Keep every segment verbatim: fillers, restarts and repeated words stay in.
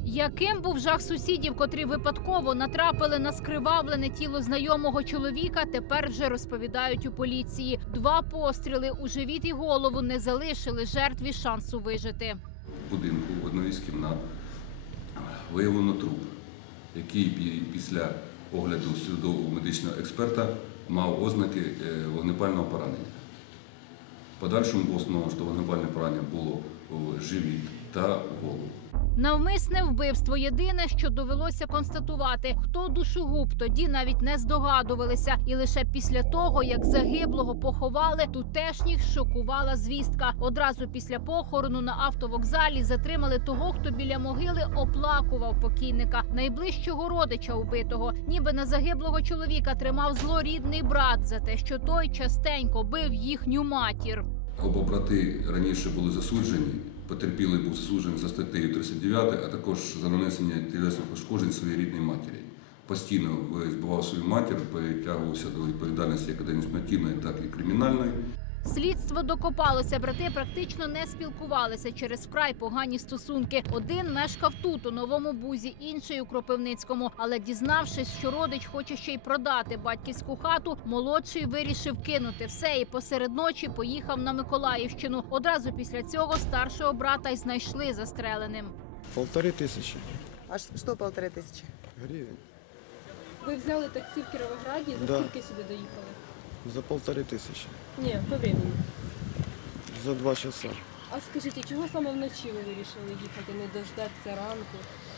Яким був жах сусідів, котрі випадково натрапили на скривавлене тіло знайомого чоловіка, тепер вже розповідають у поліції. Два постріли у живіт і голову не залишили жертві шансу вижити. В будинку в одній з кімнат виявлено труп, який після огляду судового медичного експерта мав ознаки вогнепального поранення. В подальшому було встановлено, що вогнепальне поранення було в живіт та в голову. Навмисне вбивство – єдине, що довелося констатувати. Хто душогуб, тоді навіть не здогадувалися. І лише після того, як загиблого поховали, тутешніх шокувала звістка. Одразу після похорону на автовокзалі затримали того, хто біля могили оплакував покійника, найближчого родича убитого. Ніби на загиблого чоловіка тримав злорідний брат за те, що той частенько бив їхню матір. Оба брати раніше були засуджені. Потерпілий був засуджений за статтею тридцять дев'ять, а також за нанесення тілесних пошкоджень своїй рідній матері. Постійно збивав свою матір, притягувався до відповідальності як адміністративної, так і кримінальної. Слідство докопалося. Брати практично не спілкувалися через вкрай погані стосунки. Один мешкав тут, у Новому Бузі, інший – у Кропивницькому. Але дізнавшись, що родич хоче ще й продати батьківську хату, молодший вирішив кинути все і посеред ночі поїхав на Миколаївщину. Одразу після цього старшого брата й знайшли застреленим. Полтори тисячі. А що полтори тисячі? Гривень. Ви взяли таксі в Кіровограді, за Да. скільки сюди доїхали? За полтори тисячі. Ні, по времени. За два часа. А скажіть, чого саме вночі ви вирішили їхати, не дождатися ранку?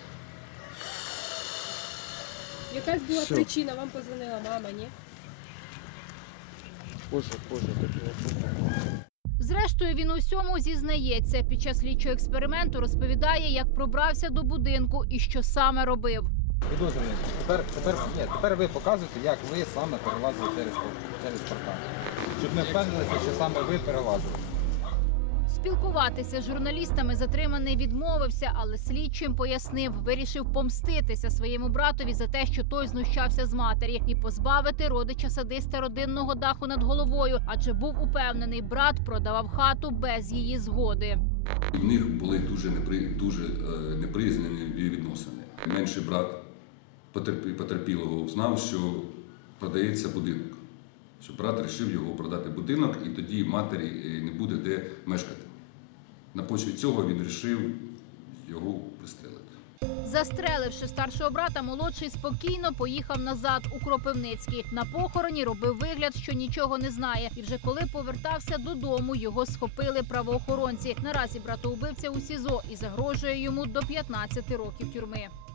Якась була Все. причина, вам позвонила мама, ні? Позже, позже. Зрештою, він у всьому зізнається. Під час слідчого експерименту розповідає, як пробрався до будинку і що саме робив. Підозрюваний, тепер, тепер, ні, тепер ви показуєте, як ви саме перелазили через, через паркан. Щоб ми впевнилися, що саме ви перелазили. Спілкуватися з журналістами затриманий відмовився, але слідчим пояснив, вирішив помститися своєму братові за те, що той знущався з матері, і позбавити родича-садиста родинного даху над головою, адже був упевнений, брат продавав хату без її згоди. В них були дуже, непри... дуже е, неприязнені відносини. Менший брат потерпілого знав, що продається будинок. Що брат вирішив його продати будинок, і тоді матері не буде де мешкати. На почві цього він вирішив його пристрелити. Застреливши старшого брата, молодший спокійно поїхав назад у Кропивницький. На похороні робив вигляд, що нічого не знає. І вже коли повертався додому, його схопили правоохоронці. Наразі братоубивця у СІЗО і загрожує йому до п'ятнадцяти років тюрми.